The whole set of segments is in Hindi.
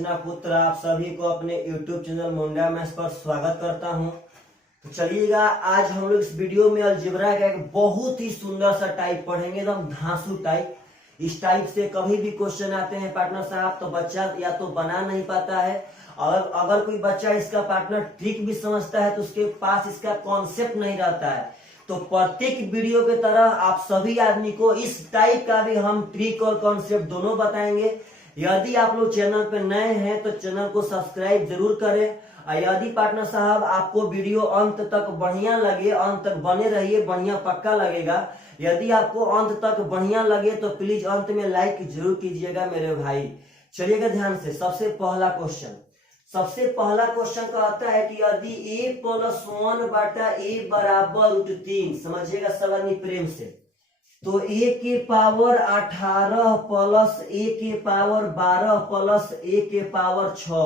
अर्चना पुत्र आप सभी को अपने YouTube चैनल मुंडा मैथ्स पर स्वागत करता हूं। तो चलिएगा, आज हम लोग इस वीडियो में अलजेब्रा का एक बहुत ही सुंदर सा टाइप पढ़ेंगे, एकदम धांसू टाइप। इस टाइप से कभी भी क्वेश्चन आते हैं पार्टनर साहब तो बच्चा या तो बना नहीं पाता है, और अगर कोई बच्चा इसका पार्टनर ट्रिक भी समझता है तो उसके पास इसका कॉन्सेप्ट नहीं रहता है। तो प्रत्येक वीडियो की तरह आप सभी आदमी को इस टाइप का भी हम ट्रिक और कॉन्सेप्ट दोनों बताएंगे। यदि आप लोग चैनल पे नए हैं तो चैनल को सब्सक्राइब जरूर करें, और यदि पार्टनर साहब आपको वीडियो अंत तक बढ़िया लगे, अंत तक बने रहिए, बढ़िया पक्का लगेगा। यदि आपको अंत तक बढ़िया लगे तो प्लीज अंत में लाइक जरूर कीजिएगा मेरे भाई। चलिएगा ध्यान से, सबसे पहला क्वेश्चन कहता है कि यदि a प्लस 1 बटा a बराबर √3, समझिएगा सब आदमी प्रेम से, तो a के पावर 18 प्लस a के पावर 12 प्लस a के पावर 6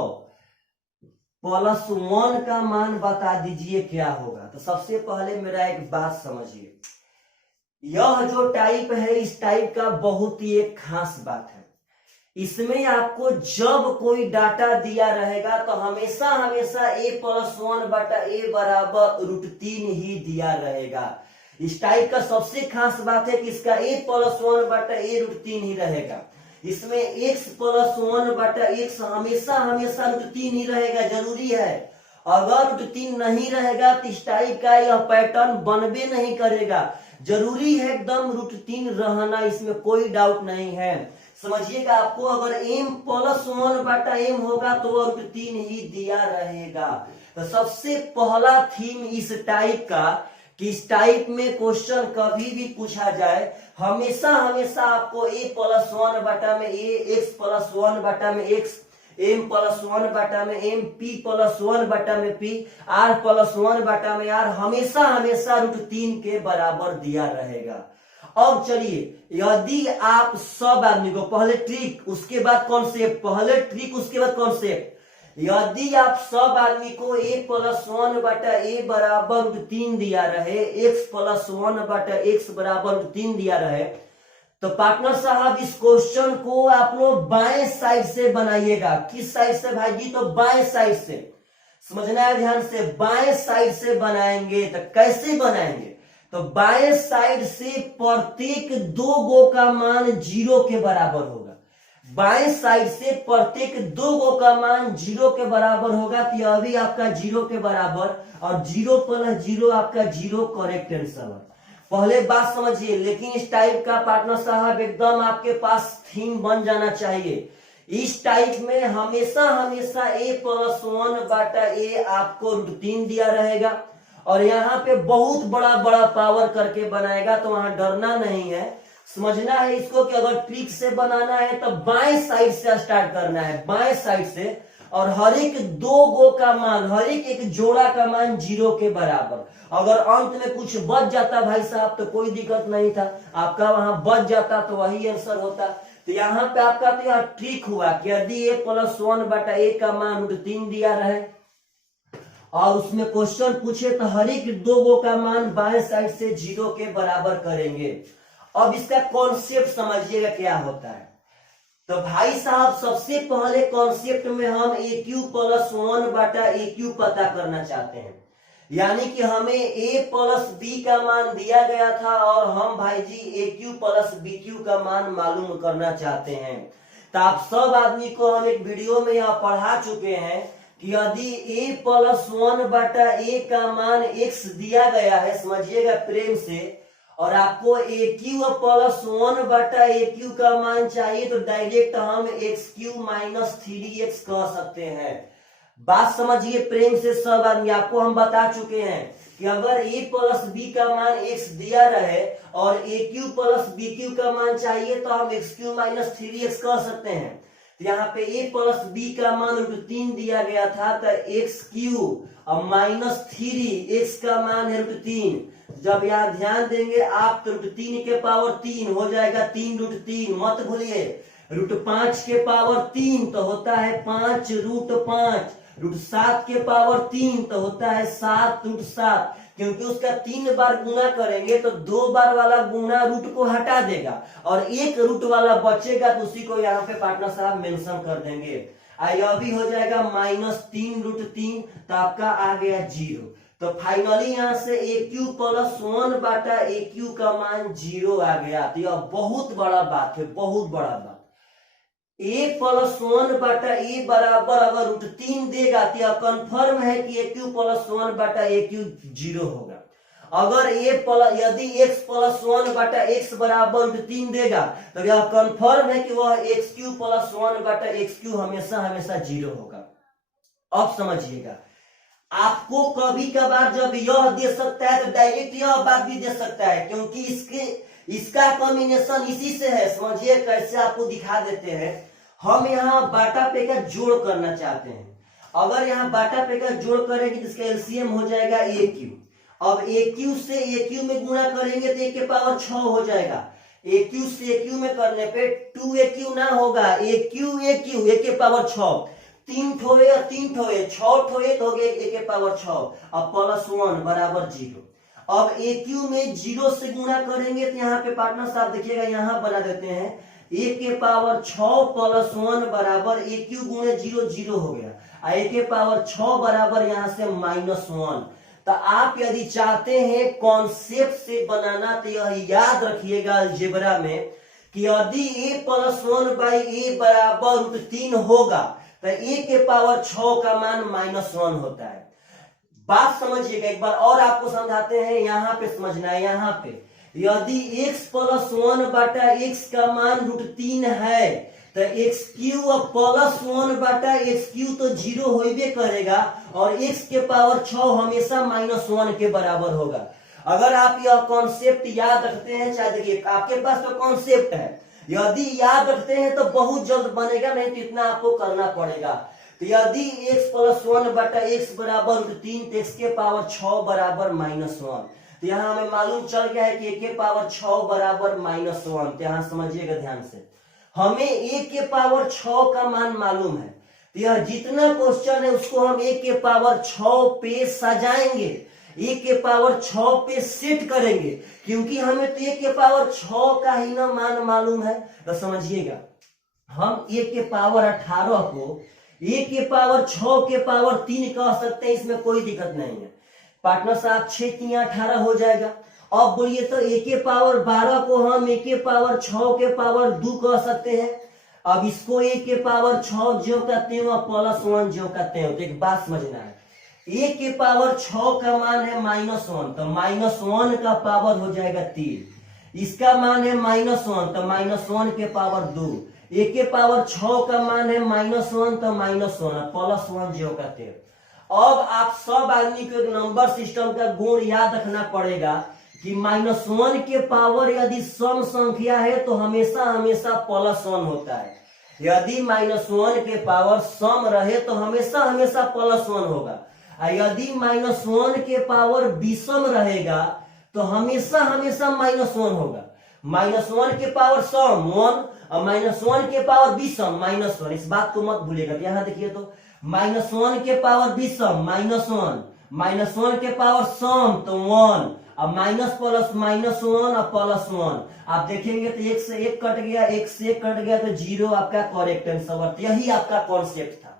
प्लस 1 का मान बता दीजिए क्या होगा। तो सबसे पहले मेरा एक बात समझिए, यह जो टाइप है इस टाइप का बहुत ही एक खास बात है। इसमें आपको जब कोई डाटा दिया रहेगा तो हमेशा a प्लस 1 बटा a बराबर √3 ही दिया रहेगा। इस टाइप का सबसे खास बात है कि इसका a प्लस 1 बटा a √3 ही रहेगा। इसमें x प्लस 1 बटा x हमेशा √3 ही रहेगा, जरूरी है। अगर √3 नहीं रहेगा तो इस टाइप का यह पैटर्न बनबे नहीं करेगा। जरूरी है एकदम √3 रहना, इसमें कोई डाउट नहीं है। समझिएगा, आपको अगर m प्लस 1 बटा m होगा तो वह √3 ही दिया रहेगा। तो सबसे पहला थीम इस टाइप का कि इस टाइप में क्वेश्चन कभी भी पूछा जाए हमेशा आपको a प्लस 1 बटा में a, x प्लस 1 बटा में x, m प्लस 1 बटा में m, p प्लस 1 बटा में p, r प्लस 1 बटा में r हमेशा √3 के बराबर दिया रहेगा। अब चलिए, यदि आप सब आदमी को पहले ट्रिक उसके बाद कॉन्सेप्ट, पहले ट्रिक उसके बाद कॉन्सेप्ट, यदि आप सब आदमी को a प्लस 1 बटा a बराबर √3 दिया रहे, x प्लस 1 बटा x बराबर √3 दिया रहे, तो पार्टनर साहब इस क्वेश्चन को आप लोग बाएं साइड से बनाइएगा। किस साइड से भाई जी? तो बाएं साइड से। समझना है ध्यान से, बाएं साइड से बनाएंगे। तो कैसे बनाएंगे? तो बाएं साइड से प्रत्येक 2 गो का मान 0 के बराबर होगा। बाएं साइड से प्रत्येक 2 गो का मान 0 के बराबर होगा। तो यह भी आपका 0 के बराबर, और 0 प्लस 0 आपका 0 करेक्ट आंसर है। पहले बात समझिए, लेकिन इस टाइप का पार्टनर साहब एकदम आपके पास थीम बन जाना चाहिए। इस टाइप में हमेशा a प्लस 1 बटा a आपको √3 दिया रहेगा, और यहाँ पे बहुत बड़ा पावर करके बनाएगा, तो वहां डरना नहीं है। समझना है इसको कि अगर ट्रिक से बनाना है तो बाएं साइड से स्टार्ट करना है, बाएं साइड से, और हर एक 2 गो का मान, हर एक जोड़ा का मान 0 के बराबर। अगर अंत में कुछ बच जाता भाई साहब तो कोई दिक्कत नहीं था, आपका वहां बच जाता तो वही आंसर होता। तो यहाँ पे आपका तो यह ट्रिक हुआ कि यदि a प्लस 1 बटा a का मान √3 दिया रहे और उसमें क्वेश्चन पूछे तो हर एक 2 गो का मान बाएं साइड से 0 के बराबर करेंगे। अब इसका कॉन्सेप्ट समझिएगा क्या होता है। तो भाई साहब सबसे पहले कॉन्सेप्ट में हम AQ प्लस 1 बटा AQ पता करना चाहते हैं, यानी कि हमें a प्लस b का मान दिया गया था और हम भाई जी AQ प्लस BQ का मान मालूम करना चाहते हैं। तो आप सब आदमी को हम एक वीडियो में यहाँ पढ़ा चुके हैं कि यदि a प्लस 1 बटा a का मान x दिया गया है, समझिएगा प्रेम से, और आपको AQ प्लस 1 बटा AQ का मान चाहिए तो डायरेक्ट हम x³ माइनस 3x कह सकते हैं। बात समझिए प्रेम से सब आदमी, आपको हम बता चुके हैं कि अगर a प्लस b का मान x दिया रहे और AQ प्लस BQ का मान चाहिए तो हम x³ माइनस 3x कह सकते हैं। तो यहाँ पे a प्लस b का मान √3 दिया गया था, तो x³ और माइनस 3x का मान है √3। जब यहाँ ध्यान देंगे आप तो √3 के पावर 3 हो जाएगा 3√3, मत भूलिए। √5 के पावर 3 तो होता है 5√5, √7 के पावर 3 तो होता है 7√7, क्योंकि उसका 3 बार गुणा करेंगे तो 2 बार वाला गुणा रूट को हटा देगा और एक रूट वाला बचेगा तो उसी को यहाँ पे पार्टनर साहब मेंशन कर देंगे। यह भी हो जाएगा -3√3, तो आपका आ गया 0। तो फाइनली यहां से AQ प्लस 1 बटा AQ का मान 0 आ गया। तो यह बहुत बड़ा बात है, बहुत बड़ा बात। A प्लस 1 बटा A बराबर अगर √3 देगा तो यह कंफर्म है कि AQ प्लस 1 बटा AQ 0 होगा। अगर यदि x प्लस 1 बटा x बराबर √3 देगा तो यह कंफर्म है कि वह xq प्लस 1 बटा xq हमेशा हमेशा 0 होगा। अब समझिएगा, आपको कभी कभार जब यह दे सकता है तो डायरेक्ट यह बात भी दे सकता है, क्योंकि इसका कॉम्बिनेशन इसी से है। समझिए कैसे, आपको दिखा देते हैं। हम यहाँ बाटा पे का जोड़ करना चाहते हैं। अगर यहाँ बाटा पे का जोड़ करेंगे तो इसका एलसीएम हो जाएगा AQ। अब AQ से AQ में गुणा करेंगे तो 1 के पावर 6 हो जाएगा। AQ से AQ में करने पे 2AQ ना होगा, AQ 1 के पावर 6, 3 ठोए या 3 ठोए 6 ठोए तो हो गया 1 के पावर 6। अब प्लस 1 बराबर 0। अब AQ में 0 से गुणा करेंगे तो यहाँ पे पार्टनर साहब देखिएगा, यहाँ बना देते हैं 1 के पावर 6 प्लस 1 बराबर AQ गुणे 0 0 हो गया। 1 के पावर 6 बराबर यहाँ से -1। तो आप यदि चाहते हैं कॉन्सेप्ट से बनाना तो यह याद रखिएगा अलजेब्रा में कि यदि A प्लस 1 बाई A बराबर √3 होगा तो 1 के पावर 6 का मान -1 होता है। बात समझिएगा एक बार और आपको समझाते हैं, यहां पे समझना है। यहां पे यदि x प्लस 1 बटा x का मान √3 है तो xq प्लस 1 बटा xq तो 0 होइबे करेगा और x के पावर 6 हमेशा -1 के बराबर होगा। अगर आप यह कॉन्सेप्ट याद रखते हैं, चाहे देखिए आपके पास तो कॉन्सेप्ट है, यदि याद रखते हैं तो बहुत जल्द बनेगा, नहीं तो इतना आपको करना पड़ेगा। तो यदि x प्लस 1 बटा x बराबर √3 तो x के पावर 6 बराबर -1। तो यहाँ हमें मालूम चल गया है कि 1 के पावर 6 बराबर -1। तो यहाँ समझिएगा ध्यान से, हमें 1 के पावर 6 का मान मालूम है। तो यह जितना क्वेश्चन है उसको हम 1 के पावर 6 पे सजाएंगे, 1 के पावर 6 पे सेट करेंगे, क्योंकि हमें तो 1 के पावर 6 का ही ना मान मालूम है। तो समझिएगा, हम 1 के पावर 18 को 1 के पावर 6 के पावर 3 कह सकते हैं, इसमें कोई दिक्कत नहीं है। पार्टनर साहब 6 3 18 हो जाएगा। अब बोलिए तो 1 के पावर 12 को हम 1 के पावर 6 के पावर 2 कह सकते हैं। अब इसको 1 के पावर 6 जो कहते हैं प्लस 1 जो कहते हैं। तो एक बात समझना है, 1 के पावर 6 का मान है -1, तो -1 का पावर हो जाएगा 3। इसका मान है -1 तो -1 के पावर 2। 1 के पावर 6 का मान है -1 तो -1 प्लस 1 जो कहते हैं। अब आप सब आदमी को एक नंबर सिस्टम का गुण याद रखना पड़ेगा कि -1 के पावर यदि सम संख्या है तो हमेशा हमेशा प्लस 1 होता है। यदि -1 के पावर सम रहे तो हमेशा हमेशा प्लस 1 होगा। यदि -1 के पावर विषम रहेगा तो हमेशा हमेशा -1 होगा। -1 के पावर सम 1 और -1 के पावर विषम -1। इस बात को मत भूलिएगा। यहाँ देखिए तो -1 के पावर विषम -1, -1 के पावर सम तो 1 और माइनस प्लस -1 और प्लस 1। आप देखेंगे तो 1 से 1 कट गया, 1 से 1 कट गया तो 0 आपका करेक्ट आंसर। यही आपका कॉन्सेप्ट था।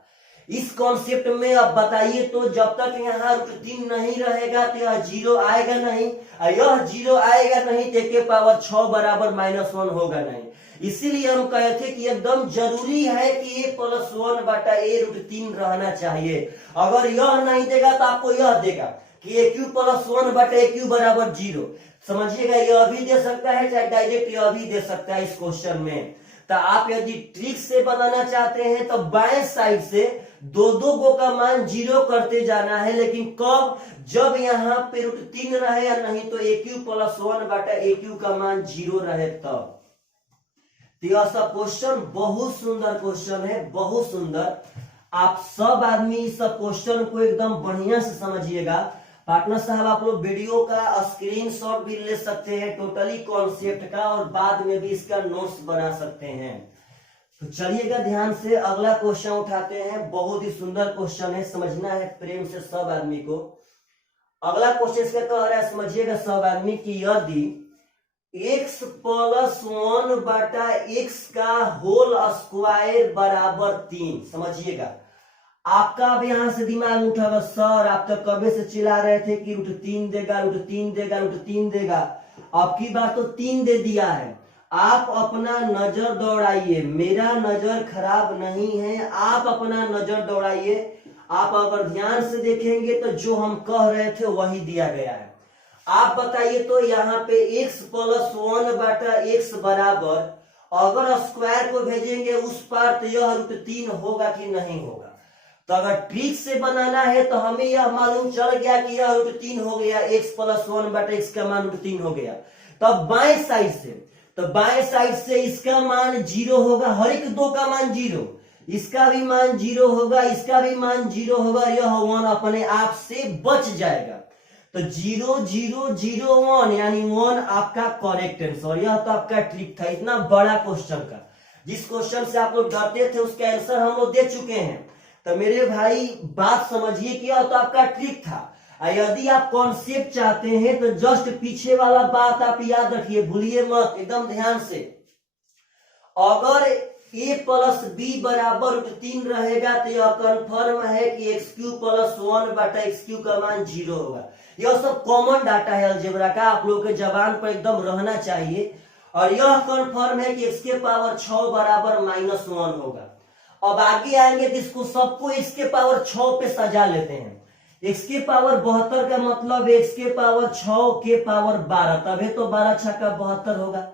इस कॉन्सेप्ट में अब बताइए तो जब तक यहाँ √3 नहीं रहेगा तो यह 0 आएगा नहीं, और यह 0 आएगा नहीं तो 1 के पावर 6 बराबर -1 होगा नहीं। इसीलिए हम कहे थे कि एकदम जरूरी है कि a प्लस 1 बटा a √3 रहना चाहिए। अगर यह नहीं देगा तो आपको यह देगा कि AQ प्लस 1 बटा AQ बराबर 0। समझिएगा, यह भी दे सकता है चाहे डायरेक्ट यह भी दे सकता है इस क्वेश्चन में। तो आप यदि ट्रिक से बनाना चाहते हैं तो बाएं साइड से 2 गो का मान 0 करते जाना है, लेकिन कब, जब यहाँ पे √3 रहे या नहीं तो AQ प्लस 1 बटा AQ का मान 0 रहे तब। तो यह सब क्वेश्चन बहुत सुंदर क्वेश्चन है, बहुत सुंदर। आप सब आदमी इस क्वेश्चन को एकदम बढ़िया से समझिएगा। पार्टनर साहब आप लोग वीडियो का स्क्रीनशॉट भी ले सकते हैं टोटली कॉन्सेप्ट का, और बाद में भी इसका नोट्स बना सकते हैं। तो चलिएगा ध्यान से अगला क्वेश्चन उठाते हैं। बहुत ही सुंदर क्वेश्चन है, समझना है प्रेम से सब आदमी को। अगला क्वेश्चन इसका कह रहा है, समझिएगा सब आदमी की, यदि x प्लस 1 बटा x का होल स्क्वायर बराबर 3। समझिएगा, आपका अब यहां से दिमाग उठा, सर आप तो कबे से चिल्ला रहे थे कि रूट 3 देगा, रूट 3 देगा, रूट 3 देगा। अब की बार तो 3 दे दिया है। आप अपना नजर दौड़ाइए, मेरा नजर खराब नहीं है, आप अपना नजर दौड़ाइए। आप अगर ध्यान से देखेंगे तो जो हम कह रहे थे वही दिया गया है। आप बताइए तो यहाँ पे x प्लस 1 बटा x बराबर, अगर स्क्वायर को भेजेंगे उस पार तो यह रूट 3 होगा कि नहीं होगा। तो अगर ट्रिक से बनाना है तो हमें यह मालूम चल गया कि यह रूट 3 हो गया, x प्लस 1 बटा x का मान रूट 3 हो गया। तब बाएं साइड से, तो बाएं साइड से इसका मान 0 होगा, हर एक दो का मान 0, इसका भी मान 0 होगा, इसका भी मान 0 होगा, यह 1 अपने आप से बच जाएगा। तो 0 0 0 1 यानी 1 आपका करेक्ट आंसर। यह तो आपका ट्रिक था, इतना बड़ा क्वेश्चन का। जिस क्वेश्चन से आप लोग डरते थे उसका आंसर हम लोग दे चुके हैं। तो मेरे भाई बात समझिए कि यह तो आपका ट्रिक था। यदि आप कॉन्सेप्ट चाहते हैं तो जस्ट पीछे वाला बात आप याद रखिए, भूलिए मत, एकदम ध्यान से। अगर a प्लस बी बराबर रूट 3 रहेगा तो यह कंफर्म है कि एक्स क्यू प्लस 1 बटा एक्स क्यू का मान 0 होगा। यह सब कॉमन डाटा है अलजेब्रा का, आप लोगों के जबान पर एकदम रहना चाहिए। और यह कंफर्म है कि एक्स के पावर 6 बराबर -1 होगा। अब आगे आएंगे तो इसको सबको एक्स के पावर 6 पे सजा लेते हैं। एक्स के पावर 72 का मतलब एक्स के पावर 6 के पावर 12, तभी तो 12 छक्का 72 होगा।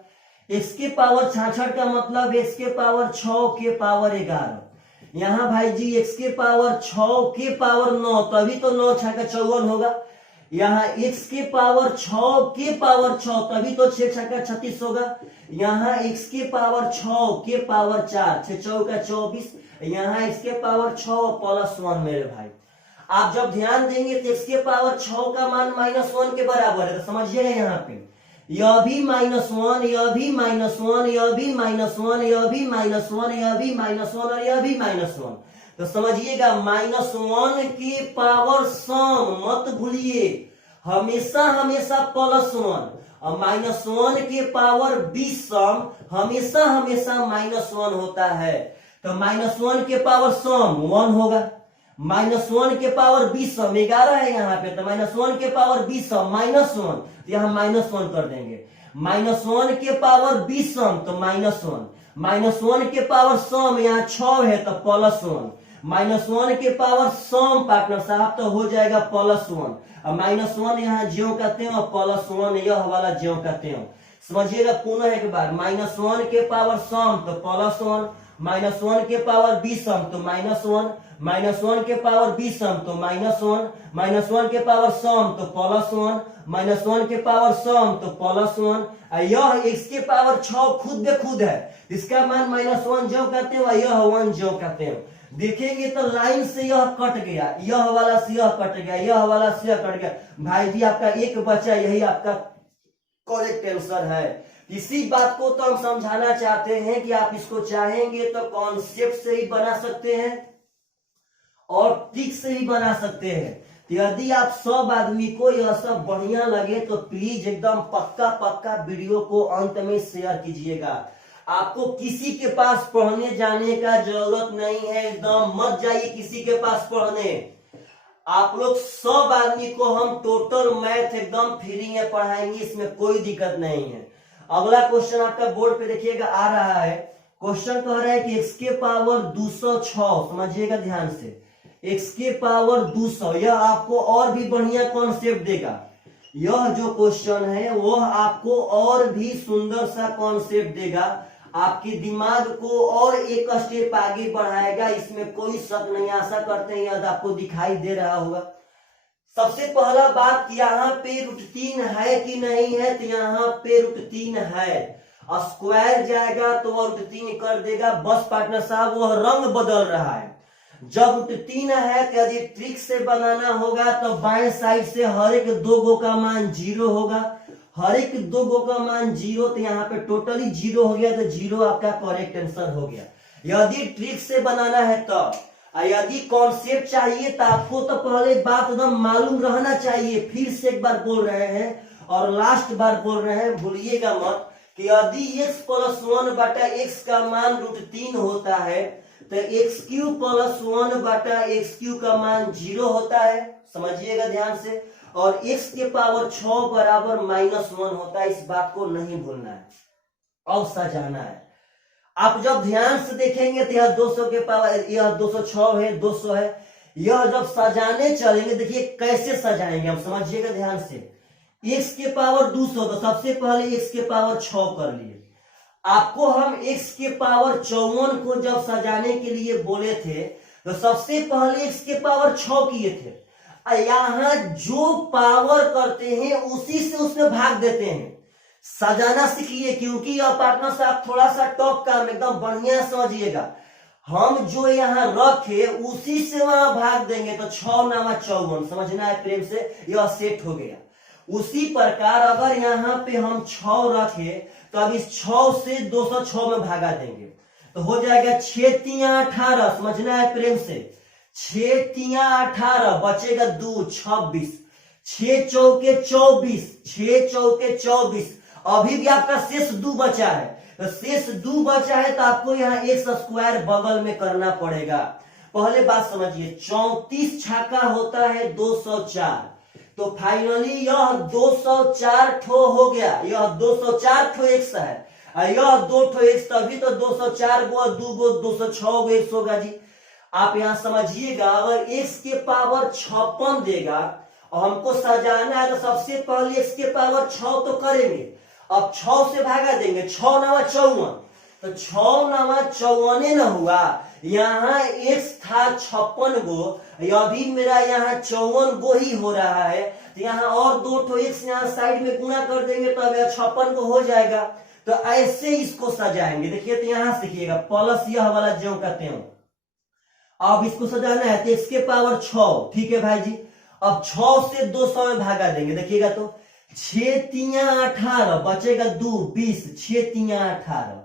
एक्स के पावर 66 का मतलब एक्स के पावर 6 के पावर 11। यहाँ भाई जी एक्स के पावर 6 के पावर 9, तभी तो 9 छक्का 54 होगा। यहाँ x के पावर 6 के पावर 6, तभी तो 6 छक्का 36 होगा। यहाँ x के पावर 6 के पावर 4, 6 चौका 24। यहाँ x के पावर 6 प्लस 1। मेरे भाई आप जब ध्यान देंगे तो x के पावर 6 का मान -1 के बराबर है। तो समझिएगा यहाँ पे यह भी -1, यह भी -1, यह भी -1, यह भी -1, यह भी -1 और यह भी -1। तो समझिएगा -1 के पावर सम मत भूलिए, हमेशा हमेशा +1, और -1 के पावर 20 सम हमेशा हमेशा -1 होता है। तो -1 के पावर सम 1 होगा, -1 के पावर 20 सम 11 है यहाँ पे। तो -1 के पावर 20 सम -1, तो यहाँ -1 कर देंगे। -1 के पावर 20 सम तो -1, -1 के पावर सम यहाँ 6 है तो +1, -1 के पावर सम पार्टनर साहब तो हो जाएगा +1, और -1 यहाँ ज्यों कहते हैं और +1 यह वाला ज्यों कहते हैं। समझिएगा पुनः एक बार, -1 के पावर सम तो +1, -1 के पावर 20 सम तो -1, -1 के पावर 20 सम तो -1, -1 के पावर सम तो +1, -1 के पावर सम तो +1। यह x के पावर 6 खुद बे खुद है, इसका मान -1 जो कहते हैं, यह 1 जो कहते हैं। देखेंगे तो लाइन से यह कट गया, यह वाला से यह कट गया, यह वाला से यह कट गया। भाई जी आपका एक बचा, यही आपका करेक्ट आंसर है। इसी बात को तो हम समझाना चाहते हैं कि आप इसको चाहेंगे तो कॉन्सेप्ट से ही बना सकते हैं और ट्रिक से ही बना सकते हैं। तो यदि आप सब आदमी को यह सब बढ़िया लगे तो प्लीज एकदम पक्का पक्का वीडियो को अंत में शेयर कीजिएगा। आपको किसी के पास पढ़ने जाने का जरूरत नहीं है, एकदम मत जाइए किसी के पास पढ़ने। आप लोग सब आदमी को हम टोटल मैथ एकदम फ्री में पढ़ाएंगे, इसमें कोई दिक्कत नहीं है। अगला क्वेश्चन आपका बोर्ड पे देखिएगा आ रहा है। क्वेश्चन कह रहा है कि x के पावर 206, समझिएगा ध्यान से, x के पावर 200, यह आपको और भी बढ़िया कॉन्सेप्ट देगा। यह जो क्वेश्चन है वह आपको और भी सुंदर सा कॉन्सेप्ट देगा, आपके दिमाग को और एक स्टेप आगे बढ़ाएगा, इसमें कोई शक नहीं। आशा करते हैं यह आपको दिखाई दे रहा होगा। सबसे पहला बात, यहाँ पे रूट 3 है कि नहीं है, तो यहाँ पे रूट 3 है। स्क्वायर जाएगा तो वह रूट 3 कर देगा। बस पार्टनर साहब वह रंग बदल रहा है। जब रूट 3 है तो यदि ट्रिक से बनाना होगा तो बाएं साइड से हर एक 2 गो का मान 0 होगा, हर एक 2 गो का मान 0, तो यहाँ पे टोटली 0 हो गया, तो 0 आपका करेक्ट आंसर हो गया। यदि ट्रिक से बनाना है तो, यदि कॉन्सेप्ट चाहिए तो आपको तो पहले बात एकदम मालूम रहना चाहिए। फिर से एक बार बोल रहे हैं, और लास्ट बार बोल रहे हैं, भूलिएगा मत कि यदि x प्लस 1 बटा x का मान √3 होता है तो एक्स क्यू प्लस 1 बटा एक्स क्यू का मान 0 होता है, समझिएगा ध्यान से। और x के पावर 6 बराबर -1 होता है, इस बात को नहीं भूलना है और सजाना है। आप जब ध्यान से देखेंगे तो यह 200 के पावर, यह 206 है, 200 है, यह जब सजाने चलेंगे देखिए कैसे सजाएंगे हम, समझिएगा ध्यान से। x के पावर 200 तो सबसे पहले x के पावर 6 कर लिए। आपको हम x के पावर 54 को जब सजाने के लिए बोले थे तो सबसे पहले x के पावर 6 किए थे। यहां जो पावर करते हैं उसी से उसमें भाग देते हैं। सजाना सीखिए, क्योंकि यह पार्टनर साहब थोड़ा सा टॉप काम एकदम बढ़िया समझिएगा। हम जो यहाँ रखे उसी से वहां भाग देंगे तो 6 9 54, समझना है प्रेम से, यह सेट हो गया। उसी प्रकार अगर यहाँ पे हम 6 रखे तो अब इस 6 से 206 में भागा देंगे तो हो जाएगा 6 3 18, समझना है प्रेम से। 6 3 18 बचेगा 2 26, 6 चौके 24, 6 चौके 24। अभी भी आपका शेष 2 बचा है, तो शेष 2 बचा है तो आपको यहाँ x स्क्वायर बगल में करना पड़ेगा। पहले बात समझिए, 34 छक्का होता है 204, तो फाइनली यह 204 ठो हो गया, यह 204 ठो x है, यह 2 ठो x, तभी तो 204 गो 2 गो 206 गो x होगा जी। आप यहां समझिएगा, अगर x के पावर 56 देगा और हमको सजाना है तो सबसे पहले x के पावर 6 तो करेंगे। अब 6 से भागा देंगे, 6 9 54, तो 6 9 54 न हुआ। यहाँ x था 56 गो, अभी मेरा यहाँ 54 गो ही हो रहा है, तो यहाँ और 2 ठो x यहाँ साइड में गुणा कर देंगे तो अब 56 गो हो जाएगा। तो ऐसे इसको सजाएंगे। देखिए तो यहाँ सीखिएगा, प्लस यह वाला ज्यों का त्यों। अब इसको सजाना है तो x के पावर 6, ठीक है भाई जी। अब 6 से 200 में भागा देंगे, देखिएगा तो 6 3 18 बचेगा 2 20, 6 3 18।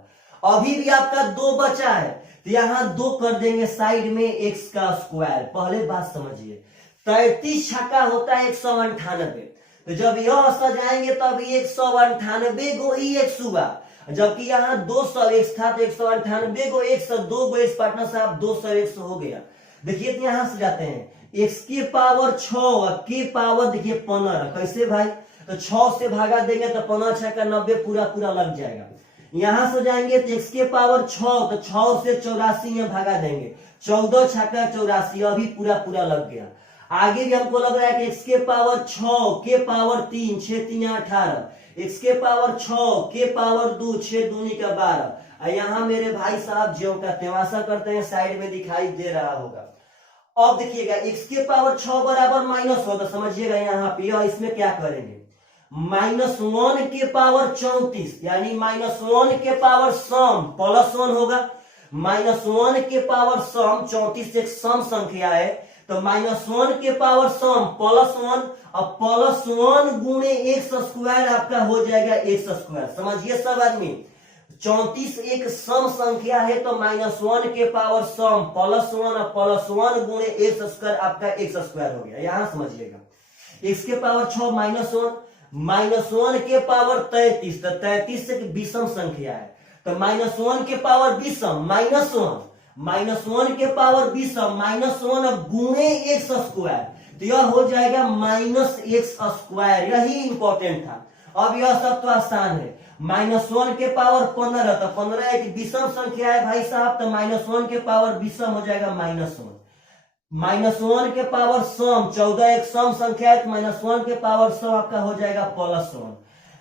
अभी भी आपका 2 बचा है तो यहाँ 2 कर देंगे साइड में x का स्क्वायर। पहले बात समझिए, 33 छक्का होता है 198, तो जब यह सजाएंगे तब 198 गो ही x हुआ, जबकि यहाँ 200 x था तो 198 गो x, 2 गो x पार्टनर साहब 200 x हो गया। देखिए तो यहां से जाते हैं, x के पावर 6 के पावर देखिए 15, कैसे भाई, तो 6 से भागा देंगे तो 15 6 का 90 पूरा पूरा लग जाएगा। यहां से जाएंगे तो x के पावर 6, तो 6 से 84 में भागा देंगे, 14 6 का 84, अभी पूरा पूरा लग गया। आगे भी हमको लग रहा है कि x के पावर 6 के पावर 3, 6 3 18, x के पावर 6 के पावर 2, 6 दूनी का 12। यहाँ मेरे भाई साहब ज्यों का त्यों, आशा करते हैं साइड में दिखाई दे रहा होगा। अब देखिएगा x के पावर 6 बराबर -1, तो समझिएगा यहाँ पे यह इसमें क्या करेंगे, -1 के पावर 34, यानी -1 के पावर सम +1 होगा। -1 के पावर सम, 34 एक सम संख्या है, तो -1 के पावर सम +1, अब +1 गुणे x स्क्वायर आपका हो जाएगा x स्क्वायर। समझिए सब आदमी, 34 एक सम संख्या है तो -1 के पावर सम +1 और +1 गुणे x स्क्वायर आपका x स्क्वायर हो गया। यहां समझिएगा, x के पावर 6 -1 के पावर 33, तो 33 एक विषम संख्या है, तो -1 के पावर विषम -1 के पावर विषम -1 गुणे x स्क्वायर, तो यह हो जाएगा -x स्क्वायर। यही इंपॉर्टेंट था। अब यह सब तो आसान है। -1 के पावर 15, तो 15 एक विषम संख्या है भाई साहब, तो -1 के पावर विषम हो जाएगा -1। -1 के पावर सम, 14 एक सम संख्या है, तो -1 के पावर सम आपका हो जाएगा +1।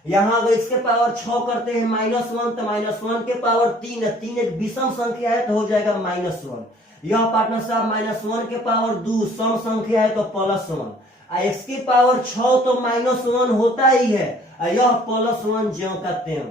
यहाँ अगर इसके पावर 6 करते हैं -1, तो -1 के पावर 3 एक विषम संख्या है, तो हो जाएगा -1। यह पार्टनर साहब -1 के पावर 2 सम संख्या है, तो +1। x के पावर 6 तो -1 होता ही है, यह +1 ज्यों का त्यों।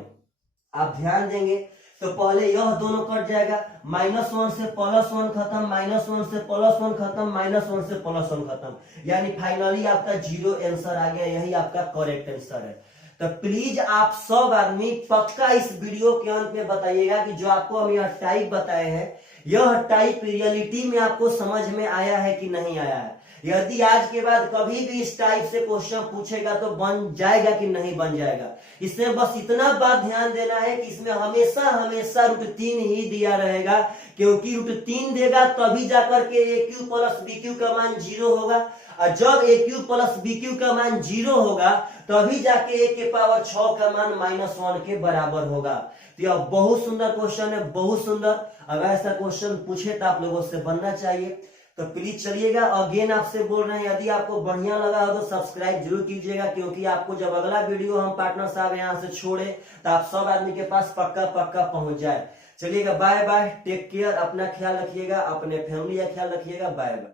आप ध्यान देंगे तो पहले यह दोनों कट जाएगा, -1 से +1 खत्म, -1 से +1 खत्म, -1 से +1 खत्म, यानी फाइनली आपका 0 आंसर आ गया। यही आपका करेक्ट आंसर है। तो प्लीज आप सब आदमी पक्का इस वीडियो के अंत में बताइएगा कि जो आपको हम यह टाइप बताए हैं, यह टाइप रियलिटी में आपको समझ में आया है कि नहीं आया है। यदि आज के बाद कभी भी इस टाइप से क्वेश्चन पूछेगा तो बन जाएगा कि नहीं बन जाएगा। इसमें बस इतना बात ध्यान देना है कि इसमें हमेशा हमेशा √3 ही दिया रहेगा, क्योंकि √3 देगा तभी जाकर के AQ प्लस BQ का मान 0 होगा, और जब AQ प्लस BQ का मान 0 होगा तभी जाके A के पावर 6 का मान -1 के बराबर होगा। तो यह बहुत सुंदर क्वेश्चन है, बहुत सुंदर। अगर ऐसा क्वेश्चन पूछे तो आप लोगों से बनना चाहिए। तो प्लीज चलिएगा, अगेन आपसे बोल रहे हैं, यदि आपको बढ़िया लगा हो तो सब्सक्राइब जरूर कीजिएगा, क्योंकि आपको जब अगला वीडियो हम पार्टनर साहब यहाँ से छोड़े तो आप सब आदमी के पास पक्का पक्का पहुंच जाए। चलिएगा, बाय बाय, टेक केयर, अपना ख्याल रखिएगा, अपने फैमिली का ख्याल रखिएगा, बाय बाय।